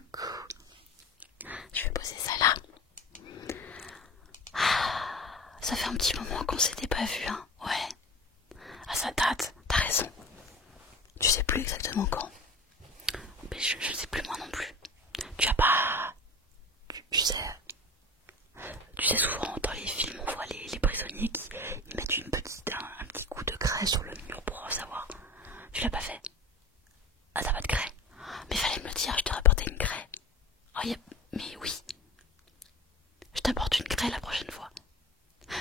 coucou. Je vais poser ça là. Ah, ça fait un petit moment qu'on s'était pas vu, hein. Ouais. Ah, ça date, t'as raison. Tu sais plus exactement quand. Mais je sais plus moi non plus. Tu as pas... Tu sais souvent dans les films on voit les prisonniers qui ils mettent un petit coup de craie sur le mur pour savoir. Tu l'as pas fait? Ah, t'as pas de craie? Mais fallait me le dire, je t'aurais apporté une craie. Oh, mais oui. Je t'apporte une craie la prochaine fois.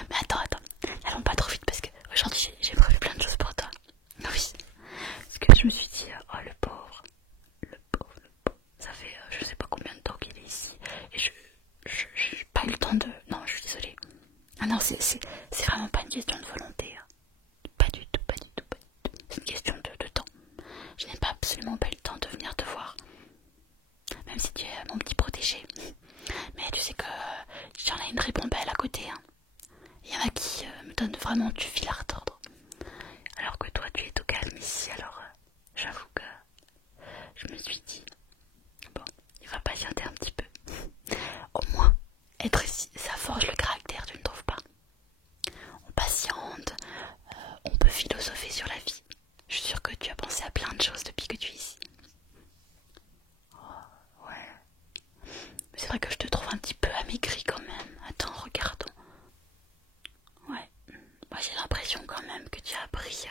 Mais attends, n'allons pas trop vite parce que aujourd'hui j'ai prévu plein de choses pour toi. Oui, parce que je me suis dit, oh le pauvre. Ça fait je sais pas combien de temps qu'il est ici et j'ai pas eu le temps de... Non, je suis désolée. Ah non, c'est vraiment pas une question de volonté. Hein. Pas du tout. C'est une question de temps. Je n'ai pas absolument pas eu le temps de venir te voir. Même si tu es mon petit protégé. Mais tu sais que j'en ai une ribambelle à côté. Hein. Il y en a qui me donnent vraiment du fil à retordre. Alors que toi, tu es tout calme ici. Alors, j'avoue que je me suis dit, bon, il va patienter un petit peu. Au moins, être ici, ça forge le caractère, tu ne trouves pas? On patiente, on peut philosopher sur la vie. Je suis sûre que tu as pensé à plein de choses depuis que tu es ici. Oh, ouais. Mais c'est vrai que je te trouve un petit peu amaigri quand même. Attends, regardons. Ouais. Moi j'ai l'impression quand même que tu as pris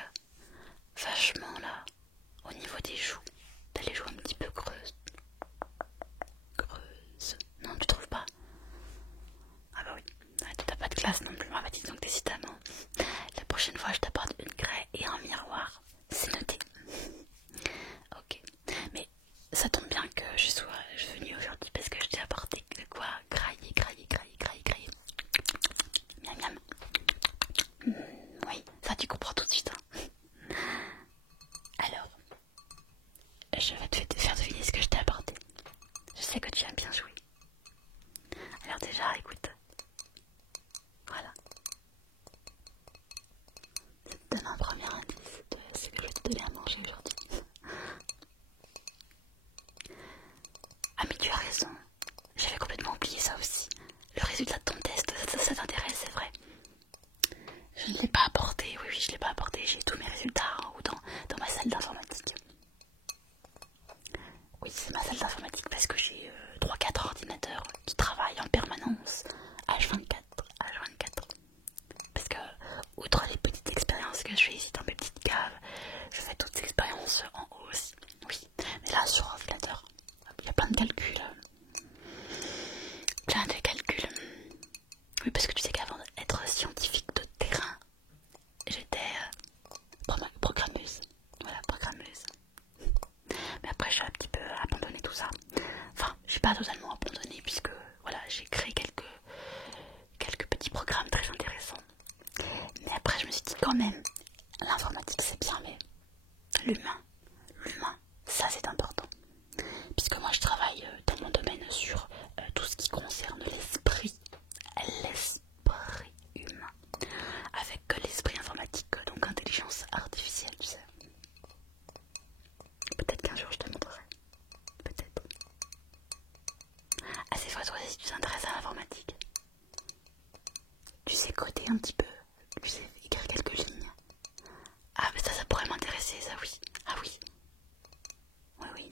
vachement là, au niveau des joues. T'as les joues un petit peu creuses. Non, tu trouves pas? Ah bah oui. Ouais, t'as pas de classe non plus. Ah bah dis donc décidément. La prochaine fois je t'apporte une craie et un miroir. C'est noté. Ok. Mais ça tombe bien que je suis venue aujourd'hui parce que je t'ai apporté de quoi grailler. Miam miam. Oui, ça tu comprends tout de suite. Hein. Alors, je vais te faire deviner ce que je t'ai apporté. Je sais que tu aimes bien jouer. Alors déjà, écoute. Voilà. Ça te donne un premier indice de ce que je vais te donner à manger aujourd'hui. Ah mais tu as raison. J'avais complètement oublié ça aussi. Le résultat de ton test, ça t'intéresse, c'est vrai. Je ne l'ai pas apporté, oui, je ne l'ai pas apporté. J'ai tous mes résultats en haut dans ma salle d'informatique. Oui, c'est ma salle d'informatique parce que j'ai 3-4 ordinateurs qui travaillent en permanence, H24. Parce que, outre les petites expériences que je fais ici dans mes petites caves, je fais toutes ces expériences en haut aussi. Oui, mais là sur ordinateur, il y a plein de calculs. Oui, parce que tu sais qu'avant d'être scientifique de terrain, j'étais programmeuse. Voilà, programmeuse. Mais après, j'ai un petit peu abandonné tout ça. Enfin, j'ai pas totalement abandonné puisque voilà, j'ai créé quelques petits programmes très intéressants. Mais après, je me suis dit quand même, l'informatique c'est bien, mais l'humain, ça c'est important. Puisque moi je travaille dans mon domaine sur tout ce qui concerne l'esprit humain. Avec l'esprit informatique, donc intelligence artificielle, tu sais. Peut-être qu'un jour je te montrerai. Peut-être. Ah, c'est vrai, toi aussi tu t'intéresses à l'informatique. Tu sais coder un petit peu. Tu sais écrire quelques lignes. Ah, mais ça pourrait m'intéresser, ça, oui. Ah oui. Oui.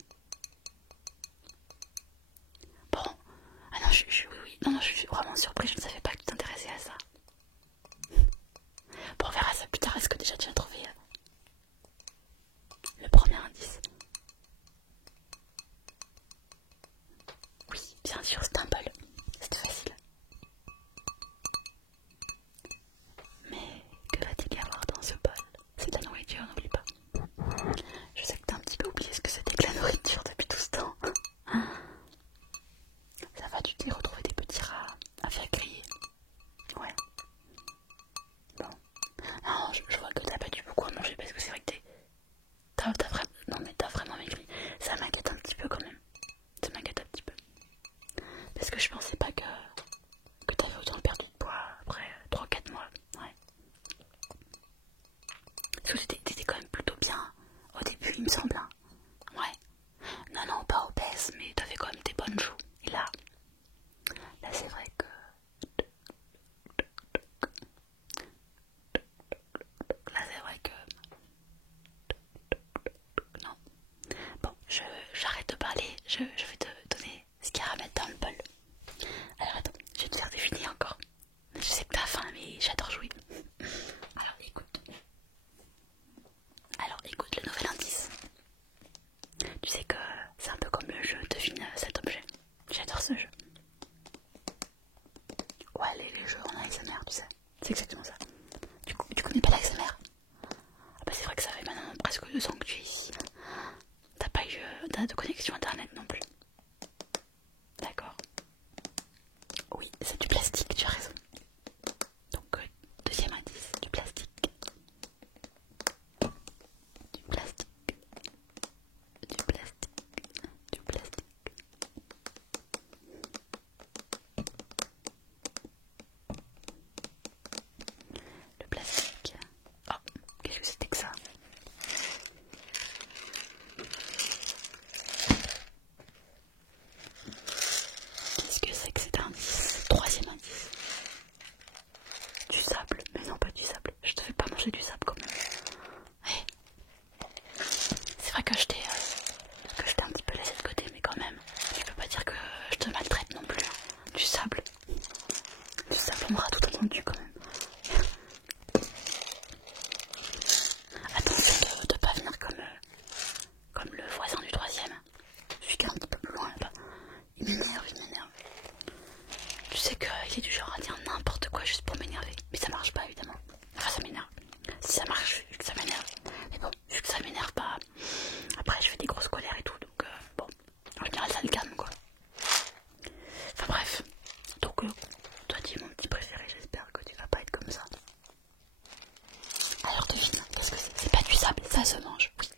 Bon. Ah non, oui. Non, je suis vraiment surprise, je ne savais pas que tu t'intéressais à ça. Bon, on verra ça plus tard. Est-ce que déjà tu as trouvé le premier indice? Oui, bien sûr, c'est un bol. C'est facile. Mais que va-t-il y avoir dans ce bol? C'est de la nourriture, n'oublie pas. Je sais que t'as un petit peu oublié ce que c'était que la nourriture depuis tout ce temps. Ça va, tu t'es retrouvé des petits rats à faire griller. Ouais. Bon. Non, je vois que t'as pas dû beaucoup à manger parce que c'est vrai que t'as vraiment... Non mais t'as vraiment maigri. Ça m'inquiète un petit peu quand même. Ça m'inquiète un petit peu. Parce que je pensais pas que t'avais autant perdu de poids après 3-4 mois. Ouais. Parce que t'étais quand même plutôt bien au début, il me semble. Hein. Ouais. j'arrête de parler, je vais te donner ce qu'il y a à mettre dans le bol. Alors attends, je vais te faire deviner encore. Je sais que t'as faim, mais j'adore jouer. Alors écoute. Alors écoute le nouvel indice. Tu sais que c'est un peu comme le jeu devine cet objet. J'adore ce jeu. Ouais, les jeux en ASMR, tu sais. C'est exactement ça. Tu connais pas l'ASMR? Ah bah c'est vrai que ça fait maintenant presque 2 ans que tu es ici. T'as pas eu de connexion internet non plus. D'accord. Oui, c'est du plastique, tu as raison. Donc deuxième indice, du plastique. Du plastique. Du plastique. Du plastique. Le plastique. Oh, qu'est-ce que c'était que ça? Qu'est-ce que c'est que cet indice? Troisième indice. Du sable. Mais non, pas du sable. Je te fais pas manger du sable quand même. Hey. C'est vrai que je t'ai un petit peu laissé de côté, mais quand même, je peux pas dire que je te maltraite non plus. Du sable. Du sable, on aura tout entendu quand même. Attention de pas venir comme le voisin du troisième. Celui qui est un petit peu plus loin là-bas. Il m'énerve, il m'énerve. Tu sais qu'il est du genre à dire n'importe quoi juste pour m'énerver. Mais ça marche pas évidemment. Enfin ça m'énerve. Si ça marche, vu que ça m'énerve. Mais bon, vu que ça m'énerve pas, après je fais des grosses colères et tout. Donc bon, en général ça le calme quoi. Enfin bref. Donc toi tu es mon petit préféré, j'espère que tu vas pas être comme ça. Alors devine, qu'est-ce que c'est? C'est pas du sable, ça se mange, oui.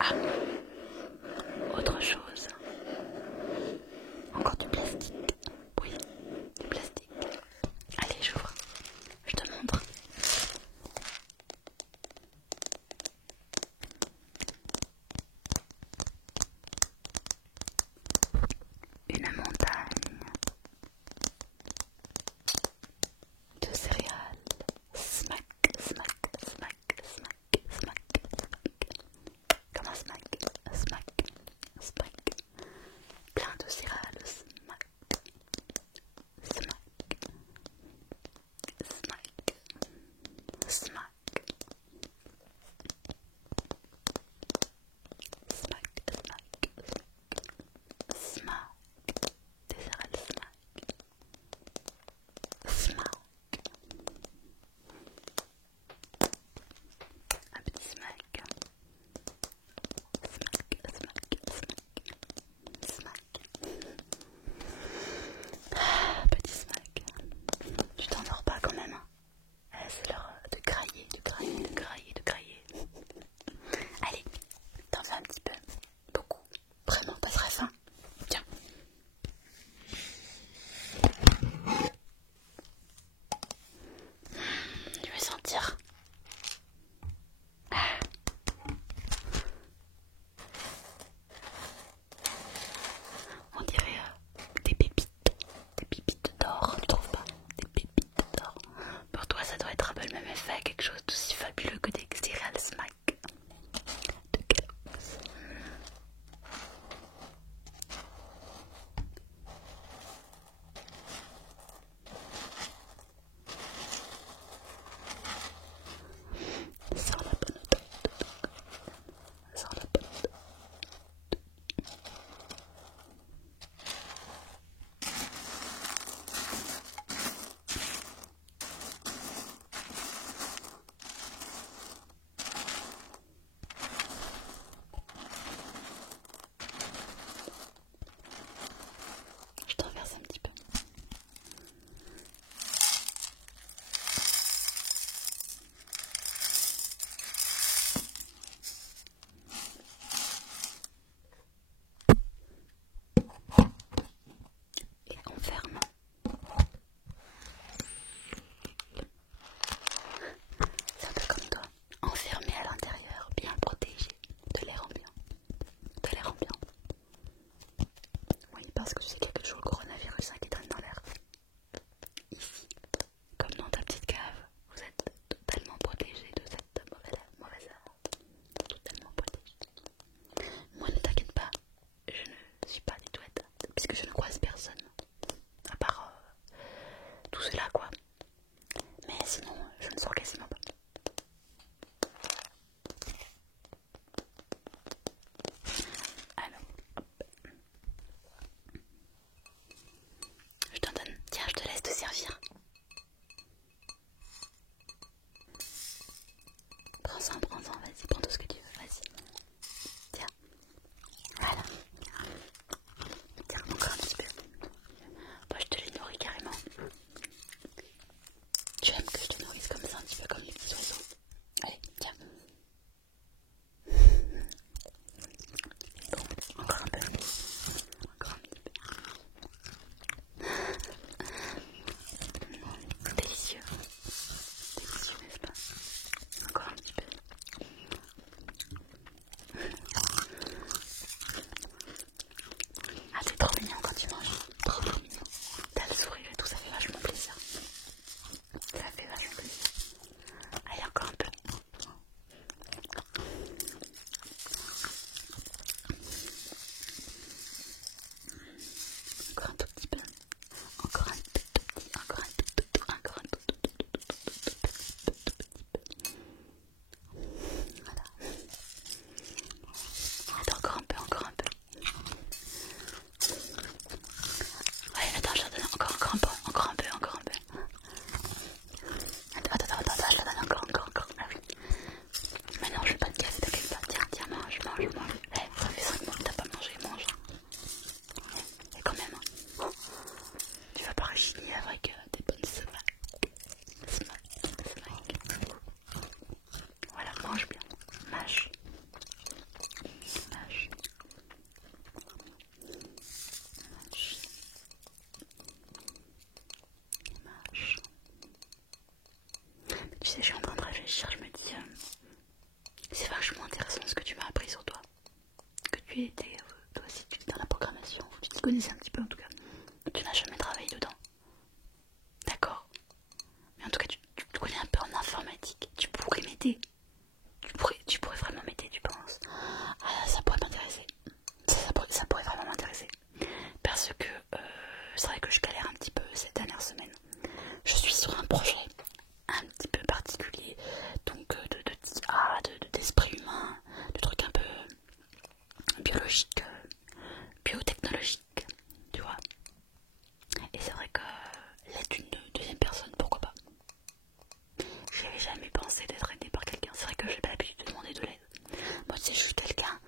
Ah, autre chose. Encore du plastique. Oui, du plastique. Allez, j'ouvre. Je te montre. Une montagne de céréales. Smack, smack, smack, smack, smack, smack. Comme un smack, smack, smack. respirer l'air ambiant. Oui, parce que tu sais qu'il y a toujours le coronavirus qui traîne dans l'air. Ici, comme dans ta petite cave, vous êtes totalement protégé de cette mauvaise air. Totalement protégé. Moi, ne t'inquiète pas, je ne suis pas du tout atteinte, puisque je ne croise personne. À part tout cela, quoi. Mais sinon, je ne sors quasiment pas. Alors, hop. Je t'en donne. Tiens, je te laisse te servir. Prends-en, vas-y, prends tout ce que tu veux, vas-y. Tiens, voilà. Tiens, encore un petit peu. Moi, je te les nourris carrément. Tu aimes que je te nourrisse comme ça, un petit peu comme les petits oiseaux. Allez, tiens. Bon, encore un peu. Encore un petit peu. Délicieux. Délicieux, n'est-ce pas? Encore un petit peu. Ah, c'est trop mignon quand tu manges. Trop mignon. T'as le sourire et tout, ça fait vachement plaisir. Ça fait vachement plaisir. Allez, encore un peu. Encore un tout petit peu. Encore un tout petit. Encore un tout. Encore un tout petit. Voilà. Attends, encore un peu, encore un peu. Ouais, attends, je te donne encore un peu, encore un peu, encore un peu. Attends, je te donne encore. Ah oui. Mais non, je vais pas te casser, t'inquiète pas. Tiens, mange. Ça fait 5 mois que t'as pas mangé, mange. Et quand même, tu vas pas rechigner avec des bonnes semailles. Voilà, mange bien. Mâche. Tu sais, je suis en train de réfléchir, je me dis, c'est vachement intéressant ce que tu m'as appris sur toi. Que tu étais, toi aussi, tu étais dans la programmation, tu t'y connaissais un petit peu en tout cas. Tu n'as jamais travaillé dedans. D'accord. Mais en tout cas, tu te connais un peu en informatique. Tu pourrais m'aider. Tu pourrais vraiment m'aider, tu penses? Ah, ça pourrait m'intéresser. Ça pourrait vraiment m'intéresser. Parce que c'est vrai que je galère un petit peu cette dernière semaine. Je suis sur un projet un petit peu particulier, donc d'IA, d'esprit humain, de trucs un peu biologiques, biotechnologiques, tu vois. Et c'est vrai que l'aide d'une deuxième personne, pourquoi pas. J'avais jamais pensé d'être aidée par quelqu'un. C'est vrai que j'ai pas l'habitude de demander de l'aide. Moi, tu sais, je suis quelqu'un,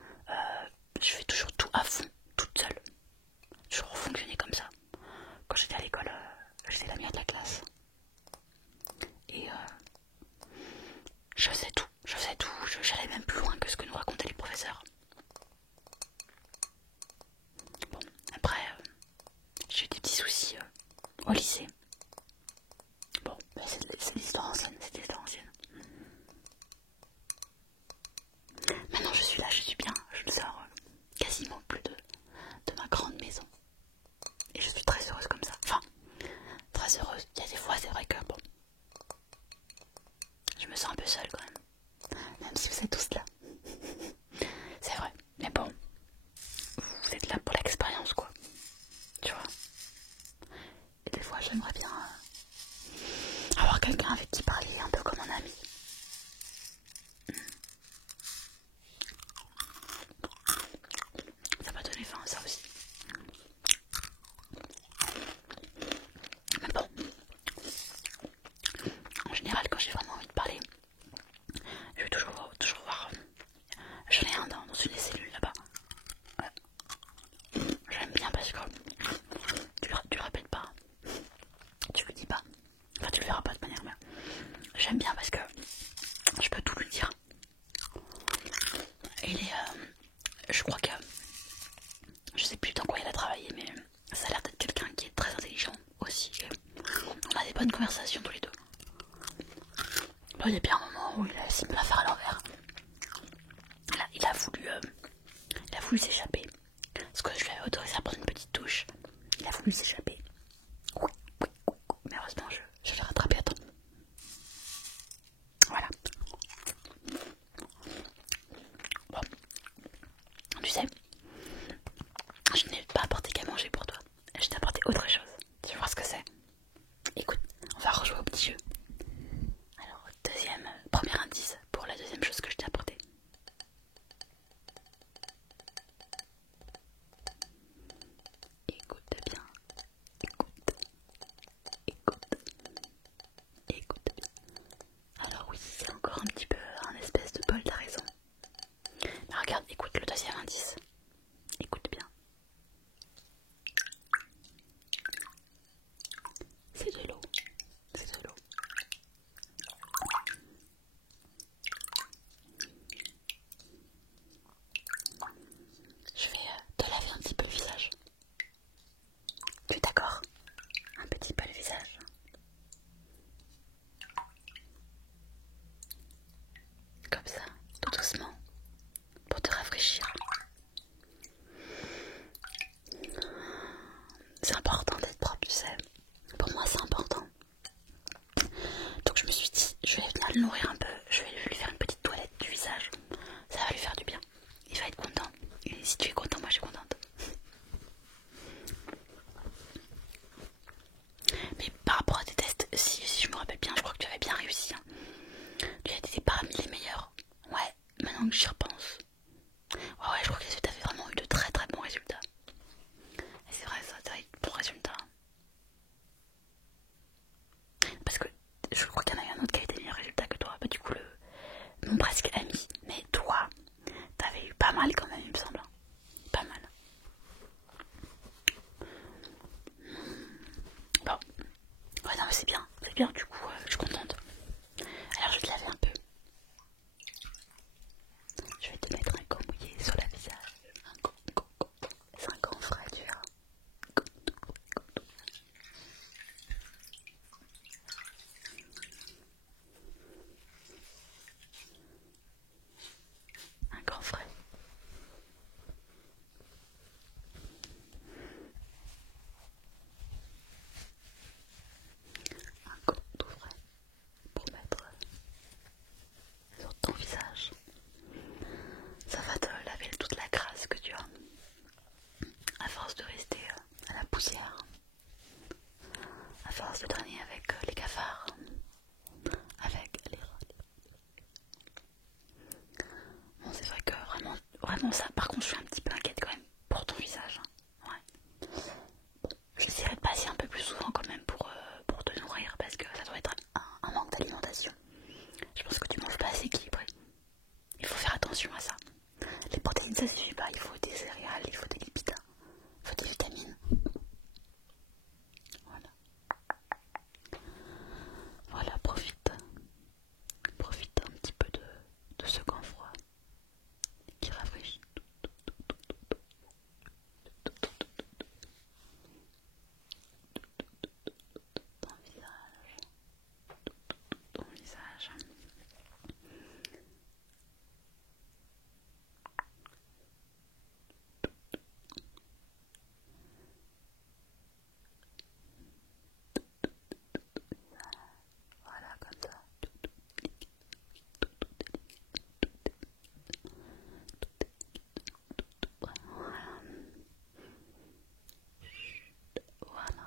je fais toujours tout à fond, toute seule. Je fonctionnais comme ça. Quand j'étais à l'école, j'étais la meilleure de la classe. Et je faisais tout, j'allais même plus loin que ce que nous racontaient les professeurs. Bon, après, j'ai eu des petits soucis au lycée. Bon, c'est l'histoire ancienne, Maintenant je suis là, je suis bien, je ne sors quasiment plus de ma grande maison. Et je suis très heureuse comme ça. Enfin, très heureuse. Il y a des fois, c'est vrai que bon, je me sens un peu seule quand même si vous êtes tous là. C'est vrai, mais bon, vous êtes là pour l'expérience quoi, tu vois. Et des fois j'aimerais bien avoir quelqu'un avec qui parler un peu comme un ami. Ça m'a donné faim ça aussi. Mais bon, en général quand j'ai vraiment envie de parler, je vais toujours voir. J'en ai un dans une des cellules là-bas. Ouais. J'aime bien parce que tu le répètes pas, tu le dis pas, enfin tu le verras pas de manière, mais j'aime bien parce que je peux tout lui dire. Il est, je crois que, je sais plus dans quoi il a travaillé, mais ça a l'air d'être quelqu'un qui est très intelligent aussi. On a des bonnes conversations tous les deux. Là, il y a bien un moment où il a essayé de me la faire à l'envers. Il a voulu voulu s'échapper. Parce que je lui avais autorisé à prendre une petite douche. Il a voulu s'échapper. Oui, oui, oui, oui. Mais heureusement, je l'ai rattrapé à temps. Voilà. Bon. Tu sais, je n'ai pas apporté qu'à manger pour toi. Je t'ai apporté autre chose. Tu vas voir ce que c'est. Écoute, on va rejouer au petit jeu. Alors, premier indice pour la deuxième chose que je t'ai apporté. Écoute bien. Écoute. Écoute. Écoute bien. Alors oui, c'est encore un petit peu un espèce de bol, t'as raison. Mais regarde, écoute le deuxième indice. Écoute bien. C'est de l'eau. C'est de l'eau. Je vais te laver un petit peu le visage. Tu es d'accord? Un petit peu le visage. Comme ça, tout doucement, pour te rafraîchir. C'est important d'être propre, tu sais. Pour moi, c'est important. Donc je me suis dit, je vais venir le nourrir un peu. Je vais lui faire une petite toilette du visage. Ça va lui faire du bien. Il va être content. Et si tu es content, moi je suis contente. Mais par rapport à tes tests, si je me rappelle bien, je crois que tu avais bien réussi. Hein. Tu as été parmi les meilleurs. Ouais, maintenant que j'y repense. Ouais, je crois que tu avais vraiment eu de très très bons résultats. Et c'est vrai, ça, t'as eu de bons résultats. Parce que je crois qu'il y en a eu un autre qui a été meilleur résultat que toi. Bah, du coup, mon presque ami. Mais toi, t'avais eu pas mal quand même, il me semble. Pas mal. Bon. Ouais, non, mais c'est bien. C'est bien, du coup, je suis contente. Alors, je vais te laver un peu. Je vais te mettre un gant mouillé sur le visage. Un gant. C'est un gant frais, tu verras. Un gant frais. Un gant tout frais pour mettre sur ton visage. Ça va te laver toute la crasse que tu as. À force de rester à la poussière. À force de traîner avec les cafards. Avec les rats. Bon, c'est vrai que vraiment ça, par contre je suis un petit peu inquiète quand même pour ton visage. Hein. Ouais. Bon, j'essaierai de passer un peu plus souvent quand même pour te nourrir parce que ça doit être un manque d'alimentation. Je pense que tu manges pas assez équilibré. Il faut faire attention à ça. Les protéines ça suffit pas, il faut des céréales, il faut des lipides, il faut des vitamines. Voilà. Voilà, profite un petit peu de ce gant froid qui rafraîchit ton visage, ton visage. Voilà, comme ça. Voilà. Voilà.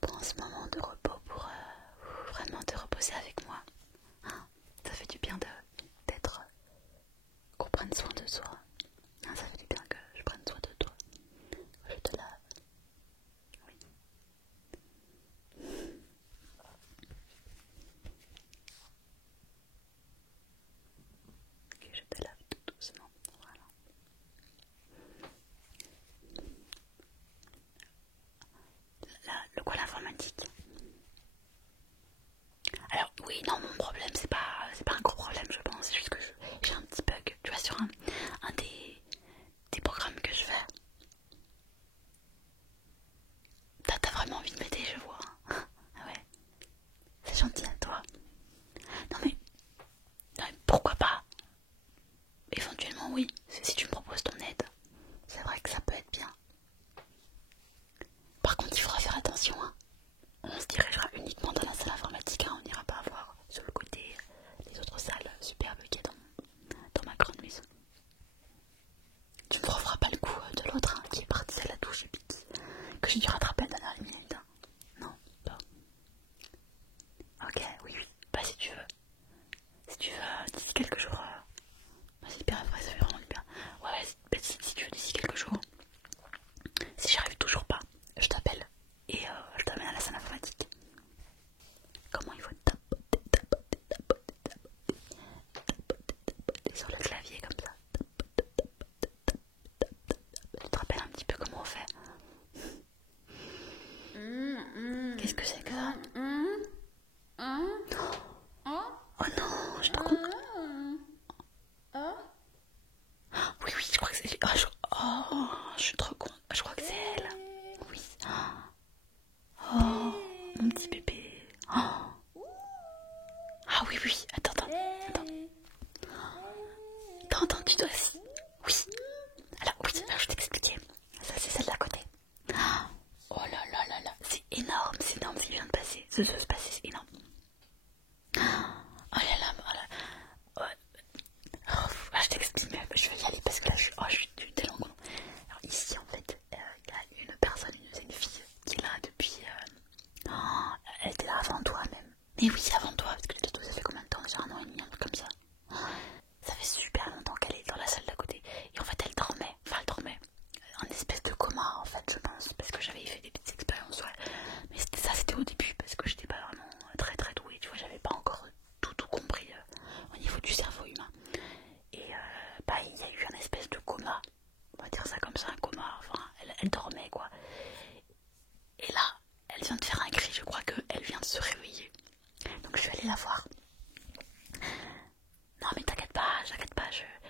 Prends ce moment de repos pour vraiment te reposer avec moi. Hein, ça fait du bien d'être qu'on prenne soin de soi. Hein, ça fait du bien que je prenne soin de toi. Je te lave. Oui. Ok, je te lave tout doucement. Voilà. Là, le quoi l'informatique? oui, si tu me proposes ton aide, c'est vrai que ça peut être bien. Par contre, il faudra faire attention, hein. On se dirigera uniquement dans la salle informatique, hein. On n'ira pas voir sur le côté les autres salles superbes qu'il y a dans ma grande maison. Tu ne me referas pas le coup de l'autre, hein, qui est parti à la douche et puis que j'ai dû rattraper à la dernière minute, hein. Non, pas. Ok, oui, oui, bah si tu veux. Si tu veux, d'ici quelques jours, c'est hyper vrai, ça fait vraiment du bien. Ouais, ouais, bah, si tu veux, d'ici quelques jours, si j'arrive toujours pas, je t'appelle et je t'amène à la salle informatique. Comment il faut tapoter, tapoter, tapoter, tapoter, tapoter, tapoter sur le clavier comme ça. Tu te rappelles un petit peu comment on fait? Qu'est-ce que c'est que ça? Oh non, je te raconte. Oui, oui, je crois que c'est... je suis trop con. Je crois que c'est elle. Oui. Oh, mon petit bébé. Oh. Ah oui, oui. Attends. Attends, tu dois... Oui. Alors, oui, alors je t'expliquais. Ça, c'est celle d'à côté. Oh là là là là. C'est énorme ce qui vient de passer. Ce se passer, c'est énorme. Oh là là, ouais. Je t'explique, mais je vais y aller parce que là, je suis tellement con. Alors ici, en fait, il y a une personne, une fille qui est là depuis... elle était là avant toi même. Mais oui, avant toi, parce que les tatous, ça fait combien de temps? Déjà 1 an et demi, un truc comme ça. Ça fait super longtemps qu'elle est dans la salle d'à côté. Et en fait, elle dormait. En espèce de coma, en fait, je pense. Parce que j'avais fait des petites expériences, ouais. Mais c'était au début, parce que j'étais pas vraiment très très douée. Tu vois, j'avais pas encore tout compris au niveau du cerveau humain. Et il y a eu un espèce de coma. On va dire ça comme ça, un coma. Enfin, elle dormait, quoi. Et là, elle vient de faire un cri. Je crois qu'elle vient de se réveiller. Donc je vais aller la voir. Non mais t'inquiète pas,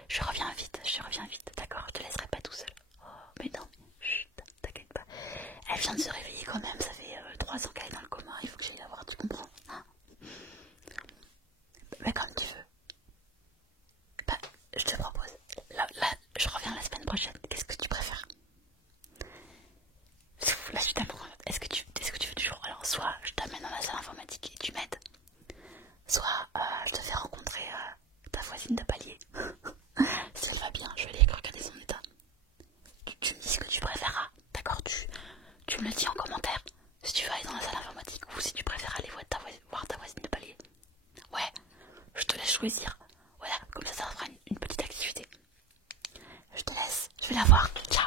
je reviens vite, d'accord, je te laisserai pas tout seul. Oh, mais non, chut, t'inquiète pas. Elle vient de se réveiller quand même, ça fait 3 ans qu'elle est dans le coma, il faut que j'aille la voir, tu comprends, hein? Mais comme tu veux. Bah, je te propose, là, je reviens la semaine prochaine, qu'est-ce que tu préfères? Là je suis tellement contente. Est-ce que tu veux toujours, alors soit je t'amène dans la salle informatique et tu m'aides, soit je te fais rencontrer ta voisine de palier. Si elle va bien, je vais aller regarder son état. Tu me dis ce que tu préféreras, d'accord, tu me le dis en commentaire. Si tu veux aller dans la salle informatique ou si tu préfères aller voir ta voisine de palier. Ouais, je te laisse choisir. Voilà, comme ça fera une petite activité. Je te laisse, je vais la voir. Ciao.